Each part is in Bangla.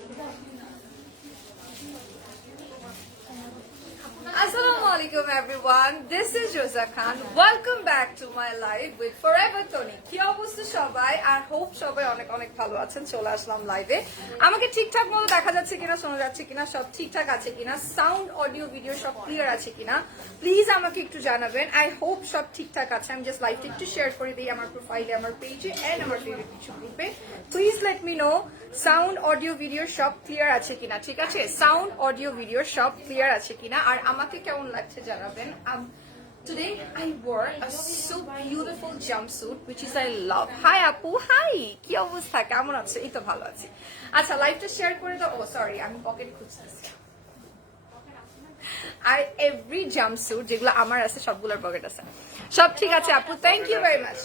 哎。Alaikum everyone. This is Rosa Khan. Welcome back to my live with Forever Tony. কি অবস্থা সবাই? আর হোপ সবাই অনেক অনেক ভালো আছেন। চলে আসলাম লাইভে। আমাকে ঠিকঠাক মতো দেখা যাচ্ছে কিনা, শোনা যাচ্ছে কিনা, সব ঠিকঠাক আছে কিনা সাউন্ড অডিও ভিডিও সব ক্লিয়ার আছে কিনা প্লিজ আমাকে একটু জানাবেন আই হোপ সব ঠিকঠাক আছে আমি জাস্ট লাইভটা একটু শেয়ার করে দিই আমার প্রোফাইলে আমার পেজে এন্ড আমার ফেভারিট কিছু গ্রুপে please let me know sound audio video সব ক্লিয়ার আছে কিনা, ঠিক আছে সাউন্ড অডিও ভিডিও সব ক্লিয়ার আছে কিনা আর আমাকে কেমন লাগছে জানাবেন আম- Today I wore a so beautiful jumpsuit which is I love. Hi আপু, hi. কি অবস্থা? কেমন আছে? এই তো ভালো আছি। আচ্ছা লাইভটা শেয়ার করে দাও। ও সরি, আমি পকেট খুঁজতেছি। আর এভরি জাম্পস্যুট যেগুলো আমার আছে সবগুলোর পকেট আছে সব ঠিক আছে আপু thank you very much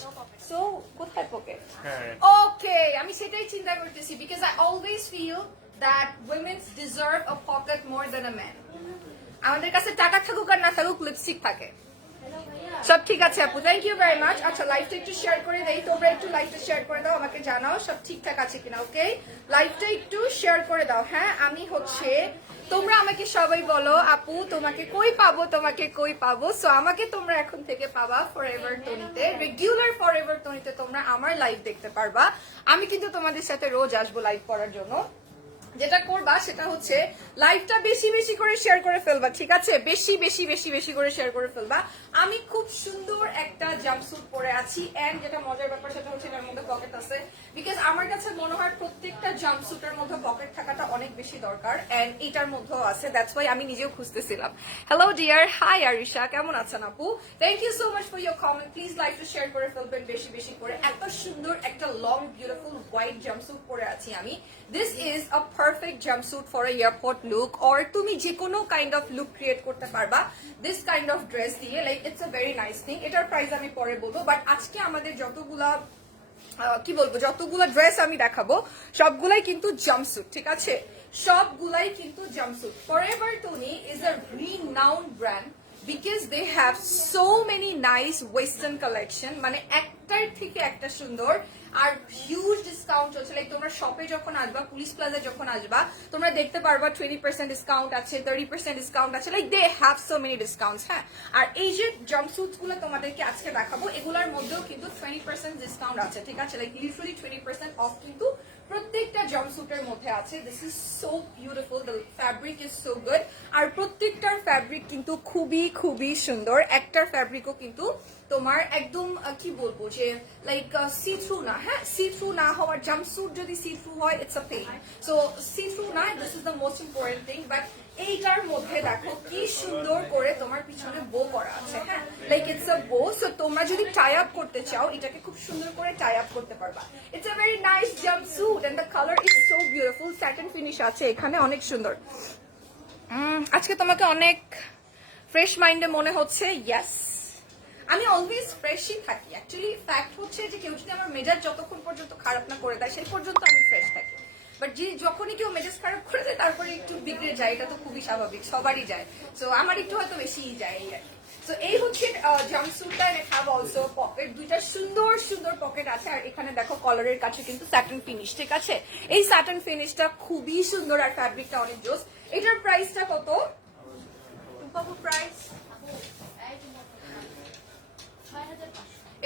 so কোথায় পকেট হ্যাঁ। ওকে আমি সেটাই চিন্তা করতেছি because I always feel that womens deserve a pocket more than a man আমাদের কাছে টাকা থাকুক আর না থাকুক লিপস্টিক থাকে। সব ঠিক আছে আপু থ্যাংক ইউ ভেরি মাচ আচ্ছা লাইভটা একটু শেয়ার করে দেই। তোমরা একটু লাইভটা শেয়ার করে দাও, আমাকে জানাও সব ঠিকঠাক আছে কিনা ওকে লাইভটা একটু শেয়ার করে দাও। হ্যাঁ আমি হচ্ছে, তোমরা আমাকে সবাই বলো আপু, তোমাকে কই পাবো, তোমাকে কই পাবো? সো আমাকে তোমরা এখন থেকে পাবা ফর এভার টনিতে রেগুলার ফর এভার টনিতে তোমরা আমার লাইভ দেখতে পারবা। আমি কিন্তু তোমাদের সাথে রোজ আসব লাইভ করার জন্য। যেটা করবা সেটা হচ্ছে লাইভটা বেশি বেশি করে শেয়ার করে ফেলবা, ঠিক আছে? বেশি বেশি বেশি বেশি করে শেয়ার করে ফেলবা। আমি খুব সুন্দর একটা জাম্পস্যুট পরে আছি এন্ড যেটা মজার ব্যাপার সেটা হচ্ছে এটার মধ্যে পকেট আছে। বিকজ আমার কাছে মনে হয় প্রত্যেকটা জাম্পস্যুটের মধ্যে পকেট থাকাটা অনেক বেশি দরকার এন্ড এটার মধ্যেও আছে। দ্যাটস ওয়াই আমি নিজেও খুঁজতেছিলাম। Hello dear hi Arisha. কেমন আছেন আপু? Thank you so much for your comment please লাইভটা শেয়ার করে ফেলবেন বেশি বেশি করে। এত সুন্দর একটা লং বিউটিফুল হোয়াইট জাম্পস্যুট পরে আছি আমি। This is a perfect jumpsuit for airport look or তুমি যে কোনো কাইন্ড অফ লুক ক্রিয়েট করতে পারবা দিস কাইন্ড অফ ড্রেস দিয়ে like it's a very nice thing এটার প্রাইস আমি পরে বলব বাট আজকে আমাদের যতগুলা কি বলব, যতগুলো ড্রেস আমি দেখাবো, সবগুলাই কিন্তু জাম্পস্যুট ঠিক আছে? সবগুলাই কিন্তু jumpsuit forever Tony is a renowned brand because they have so many nice western collection মানে একটার থেকে একটা সুন্দর আর হিউজ ডিসকাউন্ট চলছে। লাইক তোমরা শপে যখন আসবা পুলিশ প্লাজা যখন আসবা, তোমরা দেখতে পারবা টোয়েন্টি পার্সেন্ট ডিসকাউন্ট আছে থার্টি পার্সেন্ট ডিসকাউন্ট আছে। Like they have so many discount হ্যাঁ? আর এই যে জাম্পস্যুটসগুলো তোমাদেরকে আজকে দেখাবো, এগুলোর মধ্যেও কিন্তু টোয়েন্টি পার্সেন্ট ডিসকাউন্ট আছে, ঠিক আছে? Like literally twenty percent off কিন্তু প্রত্যেকটা জাম্পস্যুটের মধ্যে আছে। This is so beautiful the fabric is so good আর প্রত্যেকটার ফ্যাব্রিক কিন্তু খুবই খুবই সুন্দর। একটার ফ্যাব্রিকও কিন্তু তোমার একদম কি বলব যে লাইক সি থ্রু না হ্যাঁ? সি থ্রু না হওয়ার জাম্পস্যুট যদি সি থ্রু হয় it's a pain so see through না this is the most important thing but এইটার মধ্যে দেখো, কি সুন্দর করে তোমার পিছনে বো করা আছে হ্যাঁ? লাইক ইটস আ বো সো তোমরা যদি টাই আপ করতে চাও, এটাকে খুব সুন্দর করে টাই আপ করতে পারবা। It's a very nice jumpsuit and the colour is so beautiful satin finish আছে, এখানে অনেক সুন্দর। আজকে তোমাকে অনেক ফ্রেশ মাইন্ডে মনে হচ্ছে ইয়েস আমি অলওয়েজ ফ্রেশই থাকি। অ্যাকচুয়ালি ফ্যাক্ট হচ্ছে যে কেউ যদি আমার মেজাজ যতক্ষণ পর্যন্ত খারাপ না করে দেয়, সেই পর্যন্ত আমি ফ্রেশ থাকি। বাট যে যখনই কেউ মেজাজ খারাপ করে দেয়, তারপরে একটু বিগড়ে যায়, এটা তো খুবই স্বাভাবিক, সবারই যায়। সো আমার একটু হয়তো বেশিই যায় এই আর কি। তো এই হচ্ছে জাম্পস্যুটটা এন্ড হ্যাভ অলসো পকেট দুইটা সুন্দর সুন্দর পকেট আছে। আর এখানে দেখো কলারের কাছে কিন্তু স্যাটন ফিনিশ ঠিক আছে? এই স্যাটন ফিনিশটা খুবই সুন্দর আর ফ্যাব্রিকটা অনেক জোস। এটার প্রাইসটা কত? প্রাইস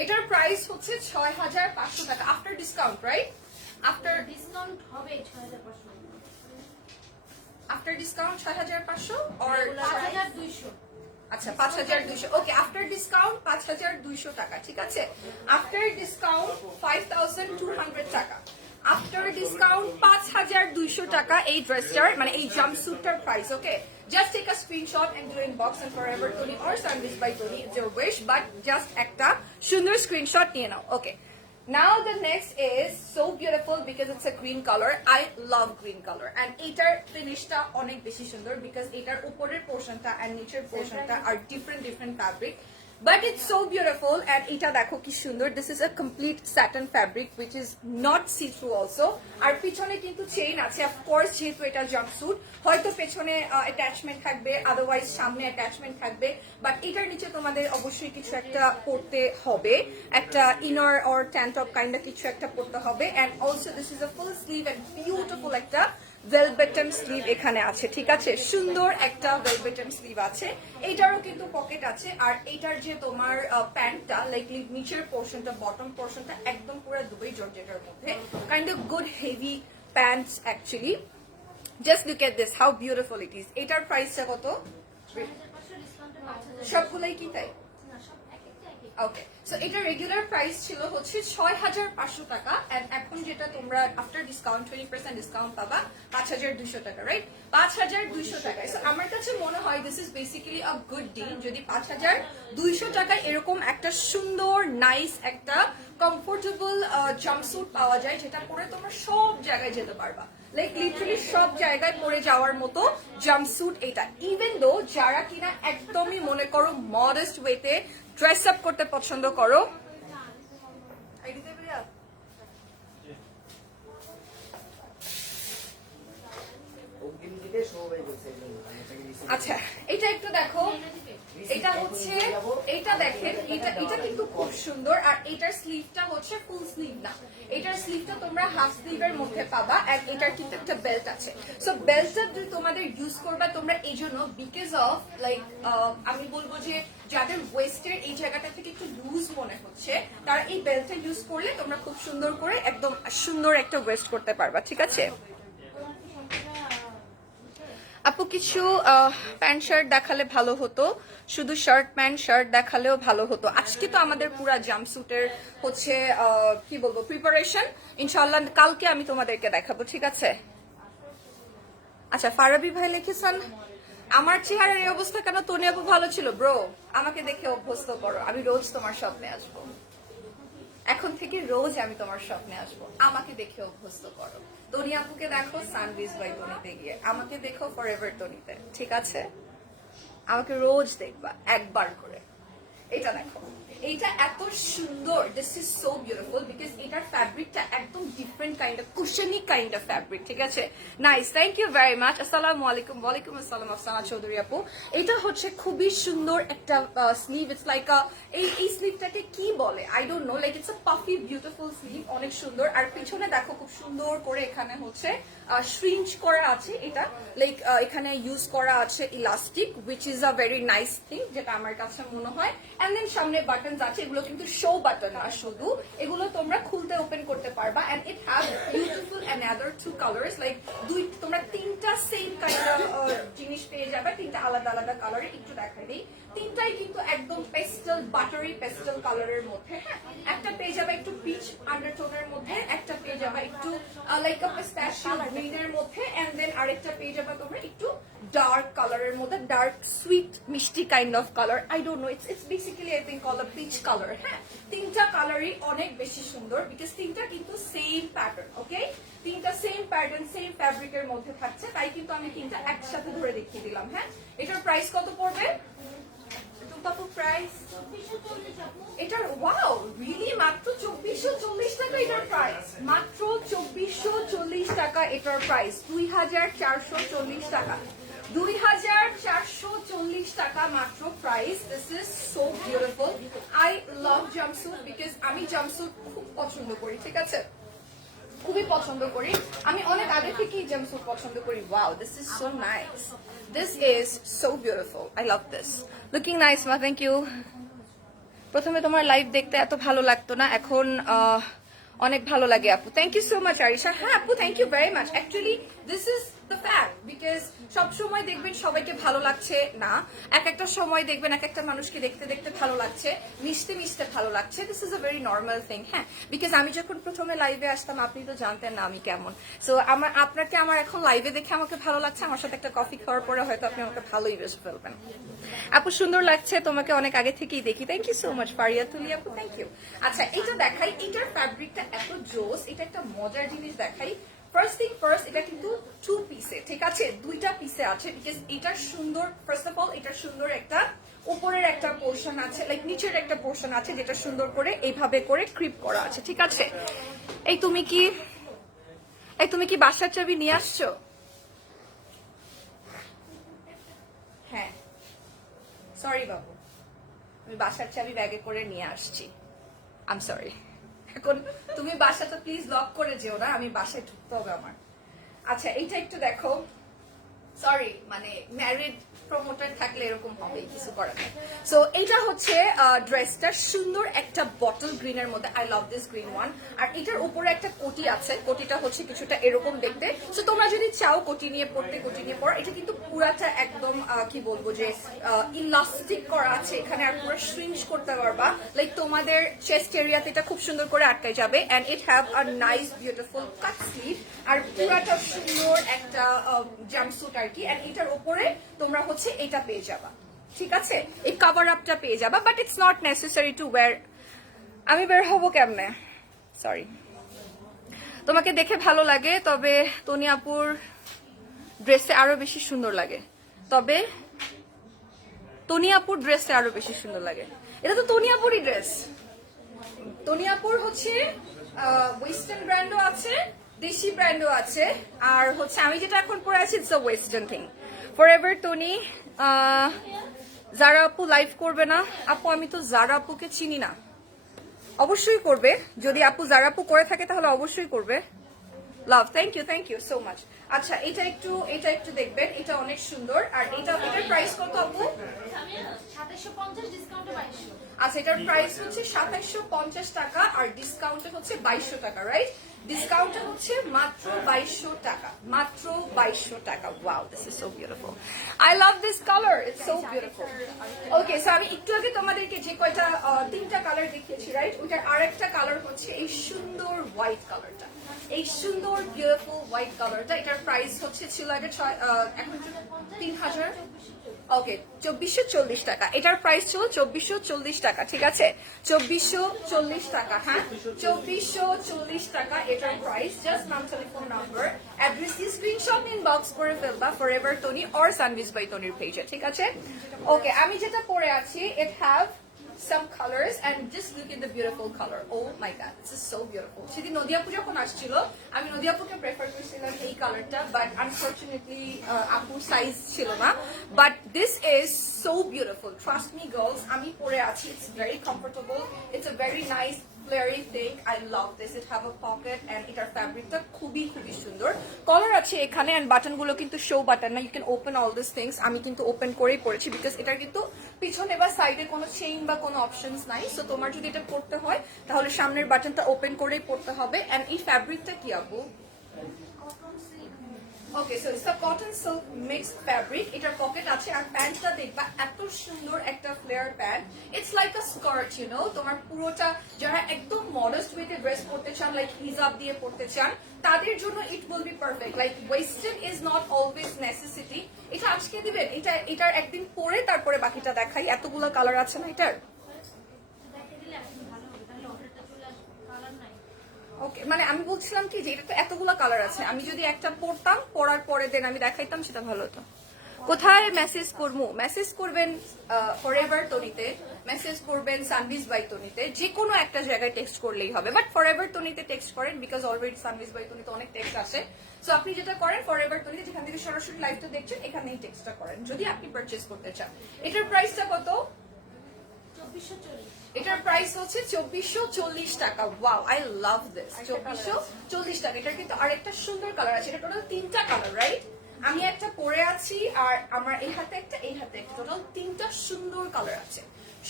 এটার প্রাইস হচ্ছে ছয় হাজার পাঁচশো টাকা। After discount right after discount হবে ছয় হাজার পাঁচশো। আফটার ডিসকাউন্ট ছয় হাজার পাঁচশো আর পাঁচ হাজার দুইশো? আচ্ছা পাঁচ হাজার দুইশো। ওকে আফটার ডিসকাউন্ট পাঁচ হাজার দুইশো টাকা, ঠিক আছে? After discount five thousand two hundred টাকা। আফটার ডিসকাউন্ট পাঁচ হাজার দুইশো টাকা এই ড্রেসটার মানে এই জাম্পস্যুটটার price okay just take a screenshot and do inbox and forever Tony or service by Tony it's your wish but just একটা সুন্দর স্ক্রিনশট নিয়ে নাও okay Now the next is so beautiful because it's a green color. I love green color. And এটার ফিনিশটা অনেক বেশি সুন্দর because এটার উপরের পোর্শনটা and নিচের পোর্শনটা are different different fabric. But it's so beautiful, and এটা দেখো কি সুন্দর. This is a complete satin fabric, which is not see-through also. আর পিছনে কিন্তু চেইন আছে course, যেহেতু এটা জাম্পস্যুট হয়তো পেছনে অ্যাটাচমেন্ট থাকবে আদারওয়াইজ সামনে অ্যাটাচমেন্ট থাকবে বাট এটার নিচে তোমাদের অবশ্যই কিছু একটা পড়তে হবে একটা inner or tan top kind কিছু একটা পড়তে হবে and also this is a full sleeve and beautiful একটা ভেলভেটন স্লিভ এখানে আছে ঠিক আছে? সুন্দর একটা ভেলভেটন স্লিভ আছে। এইটারও কিন্তু পকেট আছে। আর এইটার যে তোমার প্যান্টটা লাইক নিচের পোর্শনটা বটম পোর্শনটা একদম পুরো দুবাই জর্জেটার মধ্যে। Kind of good heavy pants actually just look at this how beautiful it is এটার প্রাইসটা কত? সবগুলোই কি তাই না সব এক একটা এক এক ওকে সো এটা রেগুলার প্রাইস ছিল হচ্ছে ছয় হাজার পাঁচশো টাকা এন্ড এখন যেটা তোমরা after discount twenty percent discount পাবা পাঁচ হাজার দুইশো টাকা রাইট পাঁচ হাজার দুইশো সো আমার কাছে মনে হয় this is basically a good deal যদি পাঁচ হাজার দুইশো টাকায় এরকম একটা সুন্দর নাইস একটা কমফোর্টেবল জাম্পস্যুট পাওয়া যায় যেটা পরে তোমরা সব জায়গায় যেতে পারবা। লাইক লিটারালি সব জায়গায় পরে যাওয়ার মতো জাম্পস্যুট এটা। ইভেন দো যারা কিনা একদমই মনে করো মডেস্ট ওয়েতে ড্রেস আপ করতে পছন্দ করো। আচ্ছা এটা একটু দেখো। এটা হচ্ছে এটা দেখেন এটা এটা কিন্তু খুব সুন্দর আর এটার স্লিভটা হচ্ছে ফুল স্লিভ না। এটার স্লিভটা তোমরা হাফ স্লিভের মধ্যে পাবা আর এটার কিন্তু একটা বেল্ট আছে। সো বেল্টটা যদি তোমাদের ইউজ করবা তোমরা এই জন্য বিকজ অফ লাইক আমি বলব যে যাদের ওয়েস্টের এই জায়গাটা থেকে একটু লুজ মনে হচ্ছে তারা এই বেল্টটা ইউজ করলে তোমরা খুব সুন্দর করে একদম সুন্দর একটা ওয়েস্ট করতে পারবা ঠিক আছে? আপু, কিছু প্যান্ট শার্ট দেখালে ভালো হতো। শুধু শার্ট, প্যান্ট শার্ট দেখালেও ভালো হতো। আজকে তো আমাদের পুরা জাম্পস্যুটের হচ্ছে কি বলব প্রিপারেশন ইনশাল্লাহ কালকে আমি তোমাদেরকে দেখাবো, ঠিক আছে? আচ্ছা ফারাবি ভাই লিখেছেন, আমার চেহারার এই অবস্থা কেন তনি আপু ভালো ছিল? ব্রো, আমাকে দেখে অভ্যস্ত করো। আমি রোজ তোমার স্বপ্নে আসব। এখন থেকে রোজ আমি তোমার স্বপ্নে আসব। আমাকে দেখে অভ্যস্ত করো। তনি আপুকে দেখো সানবিজ বাই তনিতে গিয়ে। আমাকে দেখো ফর এভার তনিতে ঠিক আছে? আমাকে রোজ দেখবা, একবার করে। এটা দেখো। এইটা এত সুন্দর this is so beautiful because এটার ফ্যাব্রিকটা একদম different kind of cushiony kind of fabric ঠিক আছে? Nice thank you very much আসসালামু আলাইকুম ওয়ালাইকুম আসসালাম আফসানা চৌধুরী আপু। এটা হচ্ছে খুবই সুন্দর একটা স্লিভ ইটস লাইক এই এই স্লিভটাকে কি বলে? I don't know like it's a puffy beautiful sleeve অনেক সুন্দর। আর পিছনে দেখো খুব সুন্দর করে এখানে হচ্ছে শ্রিঞ্চ করা আছে এটা। লাইক এখানে ইউজ করা আছে elastic which is a very nice thing যেটা আমার কাছে মনে হয়। এন্ড দেন সামনে বাটন আছে, এগুলো কিন্তু শো বাটন আর শুধু। এগুলো তোমরা খুলতে ওপেন করতে পারবা and it have other two colours like দুই তোমরা তিনটা সেম কাইন্ড অফ জিনিস পেয়ে যাবে তিনটা আলাদা আলাদা কালারে একটু দেখাই দিই। তিনটাই কিন্তু একদম পেস্টেল বাটারি পেস্টেল কালারের মধ্যে হ্যাঁ? একটা পেয়ে যাবে একটু পিচ আন্ডারটোনের মধ্যে একটা পেয়ে যাবে একটু লাইক আ পিস্তাশিও গ্রিনের মধ্যে এন্ড দেন আরেকটা পেয়ে যাবে তোমরা একটু ডার্ক কালারের মধ্যে ডার্ক সুইট মিষ্টি kind of colour I don't know it's it's basically I think call peach colour হ্যাঁ? তিনটা কালারই অনেক বেশি সুন্দর বিকজ তিনটা কিন্তু সেম প্যাটার্ন ওকে তিনটা সেম প্যাটার্ন সেম ফ্যাব্রিকের মধ্যে থাকছে, তাই কিন্তু আমি তিনটা একসাথে ধরে দেখিয়ে দিলাম হ্যাঁ? এটার প্রাইস কত পড়বে? প্রাইস ওয়াও মাত্র চব্বিশশো টাকা এটার প্রাইস মাত্র চব্বিশশো চল্লিশ টাকা এটার প্রাইস দুই হাজার চারশো চল্লিশ টাকা। দুই হাজার চারশো চল্লিশ টাকা মাত্র price this is so I love jumpsuit because আমি জাম্পস্যুট খুব পছন্দ করি, ঠিক আছে? খুবই পছন্দ করি। আমি অনেক আগে থেকেই জাম্পস্যুট পছন্দ করি। Wow this is so nice this is so beautiful I love this looking nice মা থ্যাংক ইউ প্রথমে তোমার লাইভ দেখতে এত ভালো লাগতো না, এখন অনেক ভালো লাগে আপু। Thank you so much Arisha হ্যাঁ আপু thank you very much actually this is the fact because সবসময় দেখবেন সবাইকে ভালো লাগছে না। এক একটা সময় দেখবেন এক একটা মানুষকে দেখতে দেখতে ভালো লাগছে, মিশতে মিশতে ভালো লাগছে। This is a very normal thing হ্যাঁ? বিকজ আমি যখন প্রথমে লাইভে আসতাম, আপনি তো জানতেন না আমি কেমন। সো আমার, আপনাকে আমার এখন লাইভে দেখে আমাকে ভালো লাগছে, আমার সাথে একটা কফি খাওয়ার পরে হয়তো আপনি আমাকে ভালোই বেসে ফেলবেন। আপু, সুন্দর লাগছে, তোমাকে অনেক আগে থেকেই দেখি। Thank you so much Paria Tuli আপু থ্যাংক ইউ আচ্ছা এটা দেখাই এটার ফ্যাব্রিকটা এত জোস, এটা একটা মজার জিনিস দেখাই। ফার্স্ট থিং ফার্স্ট এটা কিন্তু টু পিসে ঠিক আছে? দুইটা পিসে আছে বিকজ এটা সুন্দর ফার্স্ট অফ অল এটা সুন্দর একটা উপরের একটা পোর্শন আছে লাইক নিচের একটা পোর্শন আছে যেটা সুন্দর করে এইভাবে করে ক্রিপ করা আছে, ঠিক আছে? এই তুমি কি, এই তুমি কি বাসার চাবি নিয়ে আসছো? হ্যাঁ। সরি বাবু, আমি বাসার চাবি ব্যাগে করে নিয়ে আসছি। আম সরি এখন তুমি বাসাটা প্লিজ লক করে যেও না, আমি বাসায় ঢুকতে হবে আমার। আচ্ছা এইটা একটু দেখো। সরি মানে ম্যারিড প্রমোটার থাকলে এরকম হবে, কিছু করার নেই। সো এইটা হচ্ছে ড্রেসটা সুন্দর একটা বটল গ্রিনের মধ্যে I love this green one আর এটার উপরে একটা কোটি আছে, কোটিটা হচ্ছে কিছুটা এরকম দেখতে। সো তোমরা যদি চাও কোটি নিয়ে পড়তে, কোটি নিয়ে পড়ো, এটা কিন্তু পুরাটা একদম কি বলব যে ইলাস্টিক করা আছে, এখানে আর পুরো শ্রিংস করতে পারবা। লাইক তোমাদের চেস্ট এরিয়াতে এটা খুব সুন্দর করে আটকে যাবে and it have a nice beautiful cut sleeve আর পুরাটা সুন্দর একটা জাম্পস্যুট আর কি এন্ড এটার উপরে তোমরা হচ্ছে এটা পেয়ে যাবা। ঠিক আছে? এই কভার আপটা পেয়ে যাবা but it's not necessary to wear আমি বের হব কেমনে? সরি তোমাকে দেখে ভালো লাগে, তবে তনি আপুর ড্রেসে আরও বেশি সুন্দর লাগে। তবে তনিয়াপুর ড্রেসে আরও বেশি সুন্দর লাগে। এটা তো তনিয়াপুরই ড্রেস তনিয়াপুর হচ্ছে ওয়েস্টার্ন ব্র্যান্ডও আছে দেশি ব্র্যান্ডও আছে। আর হচ্ছে আমি যেটা এখন পরে আছি it's a western thing forever Tony Zara আপু লাইভ করবে না আপু আমি তো জারা আপুকে চিনি না। অবশ্যই করবে। যদি আপু জারা আপু করে থাকে তাহলে অবশ্যই করবে। Love thank you thank you so much আচ্ছা এটা একটু এটা একটু দেখবেন এটা অনেক সুন্দর। আর এটা এটার প্রাইস কত আপু? আচ্ছা এটার প্রাইস হচ্ছে সাতাশশো পঞ্চাশ টাকা আর ডিসকাউন্টে হচ্ছে বাইশশো টাকা রাইট ডিসকাউন্টে হচ্ছে মাত্র বাইশশো টাকা। মাত্র বাইশশো টাকা। Wow this is so beautiful I love this colour it's so beautiful okay so আমি একটু আগে তোমাদেরকে যে কয়টা তিনটা কালার দেখিয়েছি রাইট ওইটার আরেকটা কালার হচ্ছে এই সুন্দর হোয়াইট কালারটা এই সুন্দর বিউটিফুল হোয়াইট কালারটা এটার প্রাইস হচ্ছে ছিল আগে ছয় এখন তিন হাজার। ওকে চব্বিশশো চল্লিশ টাকা। এটার প্রাইস ছিল চব্বিশশো চল্লিশ টাকা, ঠিক আছে? চব্বিশশো চল্লিশ টাকা হ্যাঁ? চব্বিশশো চল্লিশ টাকা এটার প্রাইস জাস্ট নাম টেলিফোন নাম্বার অ্যাড্রেস দিয়ে স্ক্রিনশট ইনবক্স করে ফেলবা forever Tony or Sanvis by টনির পেজে ঠিক আছে ওকে আমি যেটা পরে আছি it have some colors and just look at the beautiful color. Oh my god, this is so beautiful. সেদিন নদিয়াপু যখন আসছিল আমি নদিয়াপুকে প্রেফার করছিলাম এই কালারটা বাট আনফর্চুনেটলি আপুর সাইজ ছিল না but this is so beautiful trust me girls আমি পরে আছি it's very comfortable it's a very nice flary thing I love this it have a pocket and এটার ফ্যাব্রিকটা খুবই খুবই সুন্দর। কলার আছে এখানে এন্ড বাটনগুলো কিন্তু শো বাটন না। You can open all this things আমি কিন্তু ওপেন করেই পড়েছি বিকজ এটার কিন্তু পিছনে বা সাইডে কোনো চেইন বা কোনো অপশনস নাই। সো তোমার যদি এটা পড়তে হয়, তাহলে সামনের বাটনটা ওপেন করেই পড়তে হবে। এন্ড এই ফ্যাব্রিকটা কি আপু okay so cotton silk mixed fabric এটার পকেট আছে আর প্যান্টটা দেখবা এত সুন্দর একটা flare pant it's like skirt you তোমার পুরোটা যারা একদম মডেস্ট ওয়েতে ড্রেস পরতে চান লাইক হিজাব দিয়ে পরতে চান, তাদের জন্য it will be perfect like western is not always necessity এটা আজকে দিবেন। এটা, এটার একদিন পরে তারপরে বাকিটা দেখাই। এতগুলো কালার আছে না এটার দেখে দিলে এখন ভালো হবে তাহলে অর্ডারটা চলে আসবে কালার নাই ওকে মানে আমি বলছিলাম কি যে এটা তো এতগুলো কালার আছে। আমি যদি একটা পরতাম পরার পরে দেন আমি দেখাইতাম, সেটা ভালো হতো। কোথায় মেসেজ করব? মেসেজ করবেন ফর এভার তনিতে মেসেজ করবেন সানভিস বাই তনিতে যে কোনো একটা জায়গায় টেক্সট করলেই হবে। বাট ফর এভার তনিতে টেক্সট করেন বিকজ অলরেডি সানভিস বাই তনিতে অনেক টেক্সট আসে। সো আপনি যেটা করেন ফর এভার তনিতে যেখান থেকে সরাসরি লাইভটা দেখছেন, এখানেই টেক্সটটা করেন। যদি আপনি পারচেস করতে চান। এটার প্রাইসটা কত? চব্বিশশো চল্লিশ। এটার প্রাইস হচ্ছে চব্বিশশো চল্লিশ টাকা। ওয়াও আই লাভ দিস চব্বিশশো চল্লিশ টাকা। এটার কিন্তু আরেকটা সুন্দর কালার আছে। এটা টোটাল তিনটা কালার রাইট আমি একটা পরে আছি আর আমার এই হাতে একটা এই হাতে একটা। টোটাল তিনটা সুন্দর কালার আছে।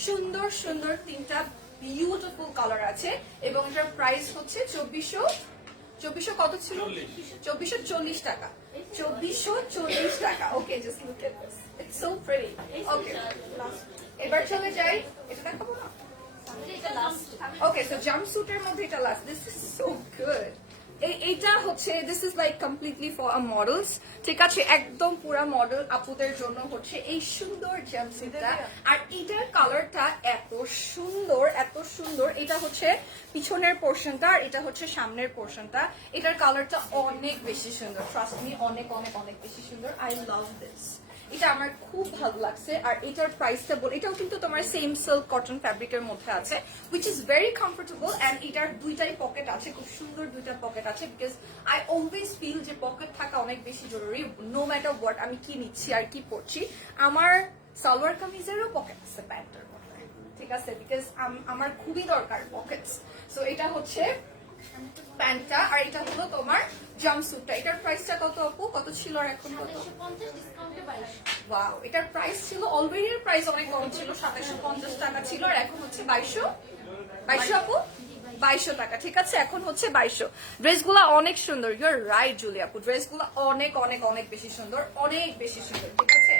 সুন্দর সুন্দর তিনটা বিউটিফুল কালার আছে। এবং এটার প্রাইস হচ্ছে চব্বিশশো চব্বিশশো কত ছিল? চব্বিশশো চল্লিশ টাকা। চব্বিশশো চল্লিশ টাকা। Okay just look at this it's so pretty okay এবার চলে যাই। এটা দেখাবো না? ওকে সো জাম্পস্যুটের মধ্যে এটা last this is so good এইটা হচ্ছে this is like completely for a models ঠিক আছে একদম পুরা মডেল আপুদের জন্য হচ্ছে এই সুন্দর জাম্পস্যুটটা আর এটার কালারটা এত সুন্দর এত সুন্দর। এটা হচ্ছে পিছনের পোর্শনটা আর এটা হচ্ছে সামনের পোর্শনটা এটার কালারটা অনেক বেশি সুন্দর। ট্রাস্ট মি অনেক অনেক অনেক বেশি সুন্দর। আই লাভ দিস এটা আমার খুব ভালো লাগছে, আর এটার প্রাইসটা বল, এটাও কিন্তু তোমার সেম সিল্ক কটন ফ্যাব্রিকের মধ্যে আছে which is very comfortable and এটার দুইটাই পকেট আছে, খুব সুন্দর দুইটা পকেট আছে বিকজ আই অলওয়েজ ফিল যে পকেট থাকা অনেক বেশি জরুরি নো ম্যাটার হোয়াট আমি কি নিচ্ছি আর কি পরছি, আমার সালোয়ার কামিজেরও পকেট আছে প্যান্টের মধ্যে, ঠিক আছে? বিকজ আমার খুবই দরকার পকেটস সো এটা হচ্ছে প্যান্টটা আর এটা হলো তোমার জাম্পস্যুটটা এটার প্রাইসটা কত আপু? কত ছিল আর এখন কত? বাইশশো ওয়াও এটার প্রাইস ছিল অলরেডি প্রাইস অনেক কম ছিল সাতাইশো পঞ্চাশ টাকা ছিল আর এখন হচ্ছে বাইশো বাইশো আপু? বাইশো টাকা ঠিক আছে? এখন হচ্ছে বাইশো ড্রেসগুলো অনেক সুন্দর। ইউর রাইট জুলি আপু। ড্রেসগুলো অনেক অনেক অনেক বেশি সুন্দর অনেক বেশি সুন্দর ঠিক আছে?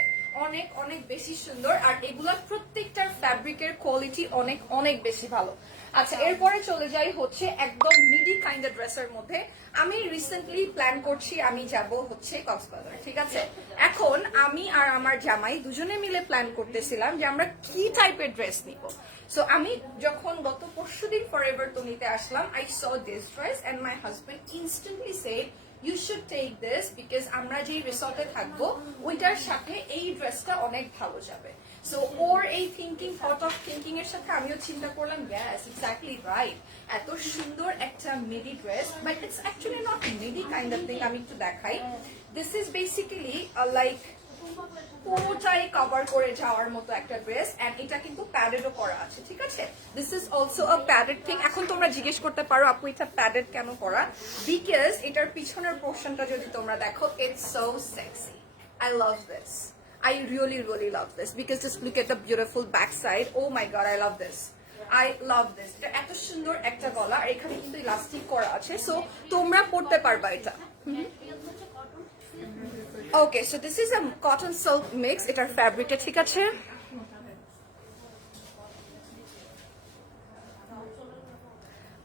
অনেক অনেক বেশি সুন্দর আর এগুলার প্রত্যেকটার ফ্যাব্রিকের কোয়ালিটি অনেক অনেক বেশি ভালো। আচ্ছা এরপরে চলে যাই হচ্ছে একদম মিডি কাইন্ড ড্রেসের মধ্যে। আমি রিসেন্টলি প্ল্যান করছি আমি যাব হচ্ছে কক্সবাজার, ঠিক আছে? এখন আমি আর আমার জামাই দুজনে মিলে প্ল্যান করতেছিলাম যে আমরা কি টাইপের ড্রেস নিব। সো আমি যখন গত পরশুদিন ফর এভার তুনিতে আসলাম I saw this dress and my husband instantly said you should take this because আমরা যেই রিসর্টে থাকব, ওইটার সাথে এই ড্রেসটা অনেক ভালো যাবে। সো ওর এই থিঙ্কিং থট অফ থিঙ্কিং এর সাথে আমিও চিন্তা করলাম গ্যাস এক্স্যাক্টলি রাইট এত সুন্দর একটা midi dress but it's actually not midi kind of thing আমি একটু দেখাই। দিস ইজ বেসিক্যালি লাইক পুরোটাই কভার করে যাওয়ার মতো একটা ড্রেস এন্ড এটা কিন্তু প্যাডেডও করা আছে, ঠিক আছে? This is also a padded thing এখন তোমরা জিজ্ঞেস করতে পারো, আপু, এটা প্যাডেড কেন করা? বিকজ এটার পিছনের পোর্শনটা যদি তোমরা দেখো it's so sexy I love this I really, really love this because just look at the beautiful back side. Oh my god, I love this. I love this. এটা এত সুন্দর একটা গলা আর এখানে কিন্তু ইলাস্টিক করা আছে। সো তোমরা পড়তে পারবা এটা। Okay so this is a cotton silk mix এটার ফ্যাব্রিকটা ঠিক আছে।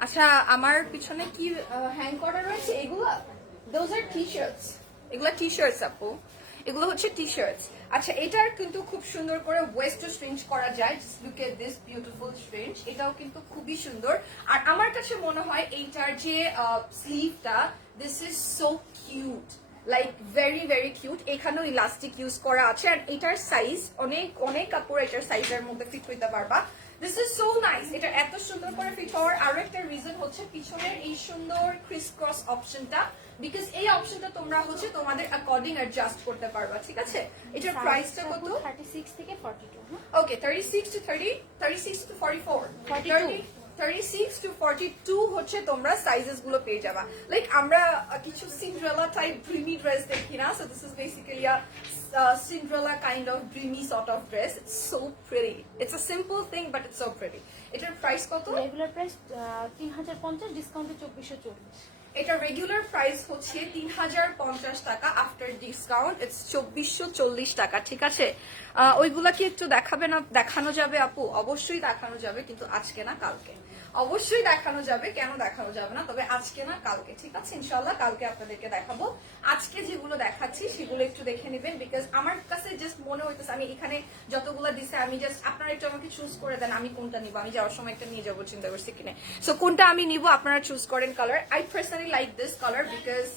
আচ্ছা আমার পিছনে কি হ্যাং করা রয়েছে? এগুলো দোজ আর টি শার্টস এগুলো টি শার্টস আপু। এগুলো হচ্ছে টি শার্টস আচ্ছা এটার কিন্তু খুব সুন্দর করে ওয়েস্ট স্ট্রিঞ্জ করা যায়। Just look at this beautiful string এটাও কিন্তু খুবই সুন্দর। আর আমার কাছে মনে হয় এইটার যে স্লিভটা this is so cute like very very cute এখানেও ইলাস্টিক ইউজ করা আছে। আর এটার সাইজ অনেক অনেক কাপড় এটার সাইজের মধ্যে ফিট হইতে পারবা দিস ইজ সো নাইস এটা এত সুন্দর করে ফিট হওয়ার আরও একটা রিজন হচ্ছে পিছনের এই সুন্দর ক্রিস ক্রস অপশনটা বিকজ এই অপশনটা তোমরা হচ্ছে তোমাদের অ্যাকর্ডিং অ্যাডজাস্ট করতে পারবা ঠিক আছে? এটার প্রাইসটা কত? থার্টি সিক্স থেকে ফর্টি টু হ্যাঁ okay thirty six to thirty thirty six to forty four 42 thirty six to forty two হচ্ছে তোমরা সাইজেসগুলো পেয়ে যাবা। লাইক আমরা কিছু সিন্ড্রেলা টাইপ ড্রিমি ড্রেস দেখি না so this is basically a Cinderella kind of dreamy sort of dress it's so pretty it's a simple thing but it's so pretty এটার প্রাইস কত? রেগুলার প্রাইস তিন হাজার পঞ্চাশ ডিসকাউন্টে চব্বিশশো চল্লিশ। এটা রেগুলার প্রাইস হচ্ছে তিন হাজার পঞ্চাশ টাকা আফটার ডিসকাউন্ট ইটস চব্বিশশো চল্লিশ টাকা, ঠিক আছে? ওইগুলা কি একটু দেখাবে না, দেখানো যাবে আপু? অবশ্যই দেখানো যাবে, কিন্তু আজকে না, কালকে। অবশ্যই দেখানো যাবে, কেন দেখানো যাবে না, তবে আজকে না, কালকে, ঠিক আছে? ইনশাল্লাহ কালকে আপনাদেরকে দেখাবো। আজকে যেগুলো দেখাচ্ছি, সেগুলো একটু দেখে নেবেন বিকজ আমার কাছে জাস্ট মনে হইতেছে, আমি এখানে যতগুলো দিছে, আমি জাস্ট আপনারা একটু আমাকে চুজ করে দেন, আমি কোনটা নিব? আমি যাওয়ার সময় একটা নিয়ে যাব, চিন্তা করছি কিনে। সো কোনটা আমি নিব, আপনারা চুজ করেন colour I personally like this colour because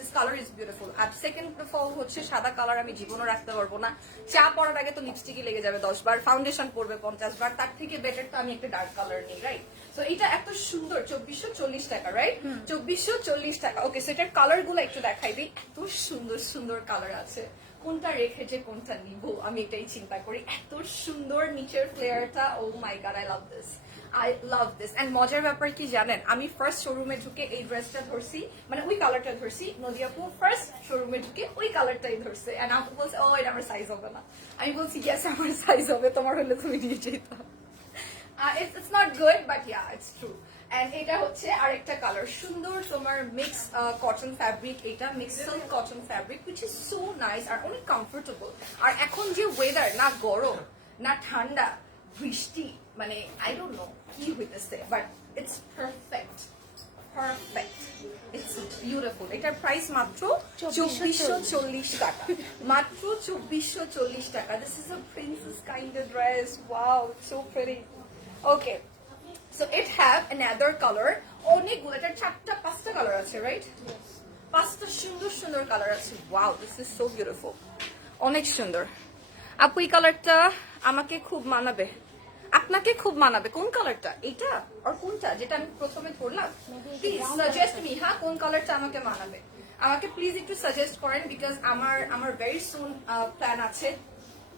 this colour is beautiful R second of all হচ্ছে সাদা কালার আমি জীবনও রাখতে পারব না। চা পড়ার আগে তো লিপস্টিকই লেগে যাবে দশ বার ফাউন্ডেশন পড়বে পঞ্চাশ বার তার থেকে বেটার তো আমি একটা ডার্ক কালার নিই রাইট তো এটা এত সুন্দর চব্বিশশো চল্লিশ টাকা রাইট চব্বিশশো চল্লিশ টাকা। ওকে সেটার কালারগুলো একটু দেখাই দিই। এত সুন্দর সুন্দর কালার আছে। কোনটা রেখে যে কোনটা নিব আমি এটাই চিন্তা করি। এত সুন্দর নিচের ফ্লেয়ারটা ও my god I love this I love this and মজার ব্যাপার কি জানেন? আমি ফার্স্ট শোরুমে ঢুকে এই ড্রেসটা ধরছি মানে ওই কালারটা ধরছি, নদিয়াপুর ফার্স্ট শোরুমে ঢুকে ওই কালারটাই ধরছে। এন্ড আপু বলছে, ও, এটা আমার সাইজ হবে না। আমি বলছি ইয়েস আমার সাইজ হবে, তোমার হলে তুমি নিয়ে যেতাম it's it's not good but yeah it's true and এটা হচ্ছে আরেকটা কালার সুন্দর তোমার মিক্স কটন ফ্যাব্রিক এটা mix cotton fabric which is so nice আর অনেক কমফোর্টেবল আর এখন যে ওয়েদার না গরম, না ঠান্ডা, বৃষ্টি মানে আই ডোন্ট নো কি হইতেছে but it's perfect perfect it's beautiful এটার প্রাইস মাত্র চব্বিশশো চল্লিশ। টাকা। মাত্র চব্বিশশো চল্লিশ টাকা। This is a princess kind of dress wow so pretty okay so it have another colour অনেকগুলো এটা চারটা পাঁচটা কালার আছে রাইট পাঁচটা সুন্দর সুন্দর কালার আছে। Wow this is so beautiful অনেক সুন্দর। আপু এই কালারটা আমাকে খুব মানাবে। আপনাকে খুব মানাবে। কোন কালারটা? এটা? আর কোনটা? যেটা আমি প্রথমে ধরলাম? প্লিজ সাজেস্ট মি হ্যাঁ? কোন কালারটা আমাকে মানাবে? আমাকে প্লিজ একটু সাজেস্ট করেন বিকজ আমার আমার ভেরি সুন প্ল্যান আছে।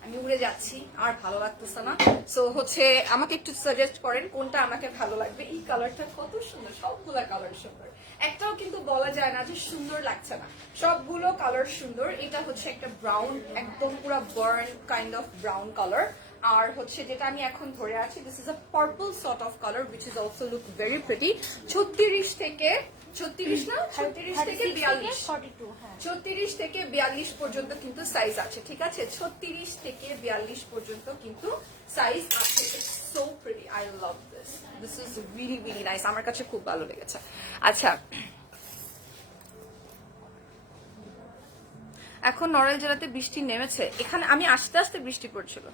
আমি উড়ে যাচ্ছি। আর ভালো লাগতেছে না। সো হচ্ছে আমাকে একটু সাজেস্ট করেন কোনটা আমাকে ভালো লাগবে। এই কালারটা কত সুন্দর। সবগুলা কালার সুন্দর। একটাও কিন্তু বলা যায় না যে সুন্দর লাগছে না। সবগুলো কালার সুন্দর। এটা হচ্ছে একটা ব্রাউন একদম পুরো burn kind of brown colour আর হচ্ছে যেটা আমি এখন ধরে আছি this is a purple sort of colour which is also look very pretty ছত্রিশ থেকে ছত্রিশ না? ছত্রিশ থেকে বিয়াল্লিশ। হ্যাঁ। ছত্রিশ থেকে বিয়াল্লিশ পর্যন্ত কিন্তু সাইজ আছে ঠিক আছে? ছত্রিশ থেকে বিয়াল্লিশ পর্যন্ত কিন্তু সাইজ আছে। So pretty I love this this is really really nice আমার কাছে খুব ভালো লেগেছে। আচ্ছা। এখন নড়াইল জেলাতে বৃষ্টি নেমেছে। এখানে আমি আস্তে আস্তে বৃষ্টি পড়ছিল।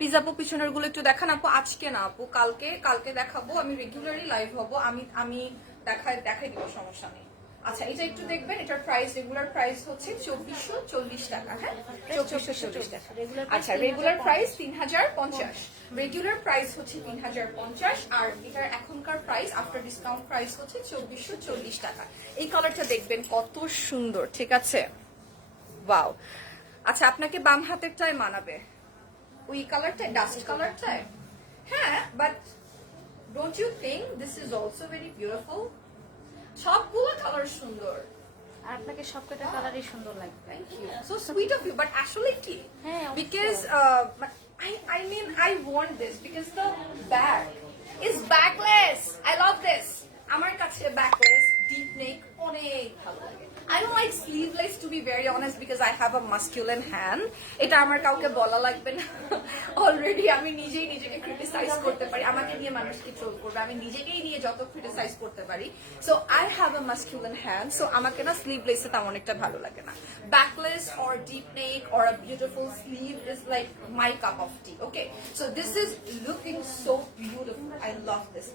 প্লিজ আপু পিছনেরগুলো একটু দেখান আপু। আজকে না আপু কালকে কালকে দেখাবো। আমি রেগুলারলি লাইভ হব। আমি আমি দেখাই দেখাই দিব সমস্যা নেই। আচ্ছা এটা একটু দেখবেন এটার প্রাইস রেগুলার প্রাইস হচ্ছে চব্বিশশো চল্লিশ টাকা হ্যাঁ? চব্বিশশো চল্লিশ টাকা। আচ্ছা রেগুলার প্রাইস তিন হাজার পঞ্চাশ। রেগুলার প্রাইস হচ্ছে তিন হাজার পঞ্চাশ আর এটার এখনকার প্রাইস আফটার ডিসকাউন্ট প্রাইস হচ্ছে চব্বিশশো চল্লিশ টাকা। এই কালারটা দেখবেন কত সুন্দর ঠিক আছে? ওয়াও আচ্ছা আপনাকে বাম হাতেরটাই মানাবে। ওই কালারটাই ডাস্ট কালারটাই হ্যাঁ but don't you think this is also very beautiful সবগুলো কালার সুন্দর। আপনাকে সবকটা কালারই সুন্দর লাগবে। So sweet of you but আসলে কি। Because I I mean I want this because the back is backless I love this আমার কাছে ব্যাকলেস ডিপ নেক অনেক ভালো লাগে। I don't like sleeveless to be very honest because I have a masculine hand এটা আমার কাউকে বলা লাগবে না। অলরেডি আমি নিজেই নিজেকে ক্রিটিসাইজ করতে পারি। আমাকে নিয়ে মানুষ কি ট্রোল করবে? আমি নিজেকেই নিয়ে যত ক্রিটিসাইজ করতে পারি। So I have a masculine hand so আমাকে না স্লিভলেসে তেমন একটা ভালো লাগে না। Backless or deep neck or a beautiful sleeve is like my cup of tea okay so this is looking so beautiful I love this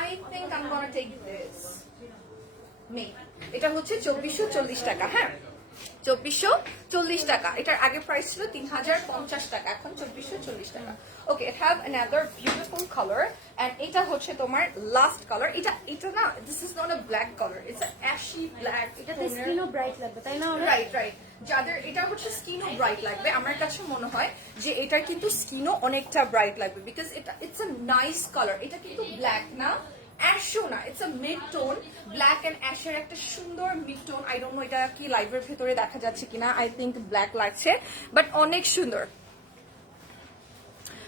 I think I am gonna take this maybe এটা হচ্ছে চব্বিশশো চল্লিশ টাকা হ্যাঁ? চব্বিশশো চল্লিশ টাকা। এটার আগে প্রাইস ছিল তিন হাজার পঞ্চাশ টাকা এখন চব্বিশশো চল্লিশ টাকা। ওকে have another beautiful color and এটা হচ্ছে তোমার লাস্ট কালার এটা এটা না this is not a black colour it's ashy black এটাতে স্কিনও ব্রাইট লাগবে তাই না রাইট রাইট যাদের এটা হচ্ছে স্কিনও ব্রাইট লাগবে। আমার কাছে মনে হয় যে এটার কিন্তু স্কিনও অনেকটা ব্রাইট লাগবে বিকজ এটা ইটস আ নাইস কালার এটা কিন্তু ব্ল্যাক না অ্যাশও না it's a mid tone black and অ্যাশের একটা সুন্দর mid tone I don't know এটা কি লাইভের ভেতরে দেখা যাচ্ছে কিনা আই থিঙ্ক ব্ল্যাক লাগছে বাট অনেক সুন্দর।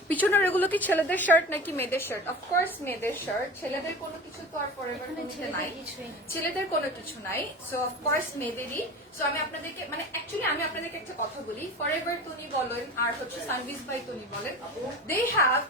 পিছনের এগুলো কি ছেলেদের শার্ট নাকি মেয়েদের শার্ট অফকোর্স মেয়েদের শার্ট ছেলেদের কোনো কিছু তো আর পরে ছেলেদের নাই। ছেলেদের কোনো কিছু নাই। So of course মেয়েদেরই। সো আমি আপনাদেরকে মানে অ্যাকচুয়ালি আমি আপনাদেরকে একটা কথা বলি। ফর এভার তনি বলেন আর হচ্ছে সানভিস ভাই তনি বলেন they have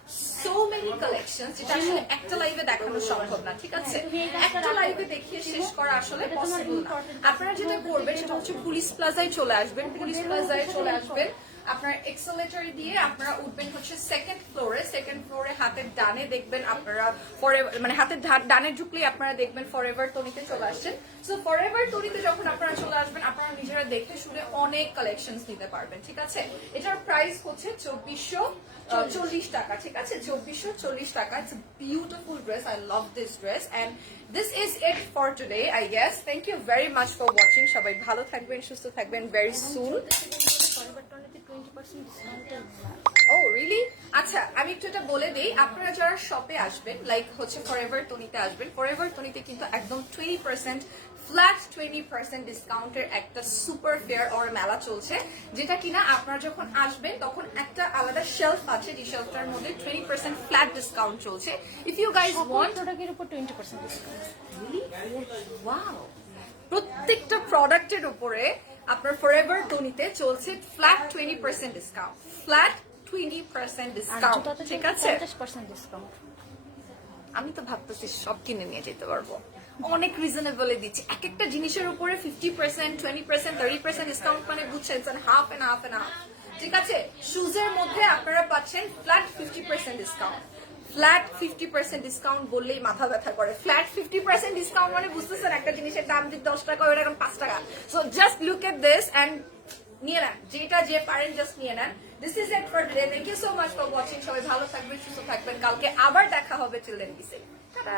so many collection যেটা আসলে একটা লাইভে দেখানো সম্ভব না ঠিক আছে? কাজটা একটা লাইভে দেখিয়ে শেষ করা আসলে পসিবল না। আপনারা যেটা করবেন সেটা হচ্ছে পুলিশ প্লাজায় চলে আসবেন পুলিশ প্লাজায় চলে আসবেন। আপনার এক্সেলেটর দিয়ে আপনারা উঠবেন হচ্ছে সেকেন্ড ফ্লোরে সেকেন্ড ফ্লোরে হাতের ডানে দেখবেন আপনারা ফরএভার মানে হাতের ডানে ঢুকলেই আপনারা দেখবেন ফরএভার তনিতে চলে আসছেন। সো ফরএভার তনিতে যখন আপনারা চলে আসবেন, আপনারা নিজেরা দেখে শুনে অনেক কালেকশন নিতে পারবেন, ঠিক আছে? এটার প্রাইস হচ্ছে চব্বিশশো চল্লিশ টাকা, ঠিক আছে? চব্বিশশো চল্লিশ টাকা। It's beautiful dress I love this dress and this is it for today I guess thank you very much for watching সবাই ভালো থাকবেন, সুস্থ থাকবেন ভেরি সুন ও রিলি আচ্ছা আমি একটু এটা বলে দিই। আপনারা যারা শপে আসবেন লাইক হচ্ছে ফরএভার টনিতে আসবেন ফরএভার টনিতে কিন্তু একদম twenty percent flat twenty percent ডিসকাউন্টের একটা সুপার ফেয়ার অর মেলা চলছে যেটা কিনা আপনারা যখন আসবেন তখন একটা আলাদা শেলফ আছে যে শেলফটার মধ্যে টোয়েন্টি পার্সেন্ট ফ্ল্যাট ডিসকাউন্ট চলছে। ইফ ইউ গাইজ ওয়ান্ট প্রোডাক্টের উপর টোয়েন্টি পার্সেন্ট ডিসকাউন্ট ওয়াও প্রত্যেকটা প্রোডাক্টের উপরে আপনার ফরএভার টনিতে চলছে flat twenty percent discount flat twenty percent discount ঠিক আছে? ডিসকাউন্ট আমি তো ভাবতেছি সব কিনে নিয়ে যেতে পারব। অনেক রিজনেবলে দিচ্ছি। এক একটা জিনিসের উপরে fifty percent twenty percent thirty percent discount মানে বুঝছেন half and half and half ঠিক আছে? শুজের মধ্যে আপনারা পাচ্ছেন flat fifty percent discount flat fifty percent discount বললেই মাথা ব্যথা করে। ফ্ল্যাট ফিফটি পার্সেন্ট ডিসকাউন্ট মানে বুঝতেছেন, একটা জিনিসের দাম যদি দশ টাকা, ওটা এখন পাঁচ টাকা। So just look at this and নিয়ে নেন। যেটা যে পারেন জাস্ট নিয়ে নেন। This is it for today thank you so much for watching সবাই ভালো থাকবেন, সুস্থ থাকবেন। কালকে আবার দেখা হবে চিলড্রেন টাটা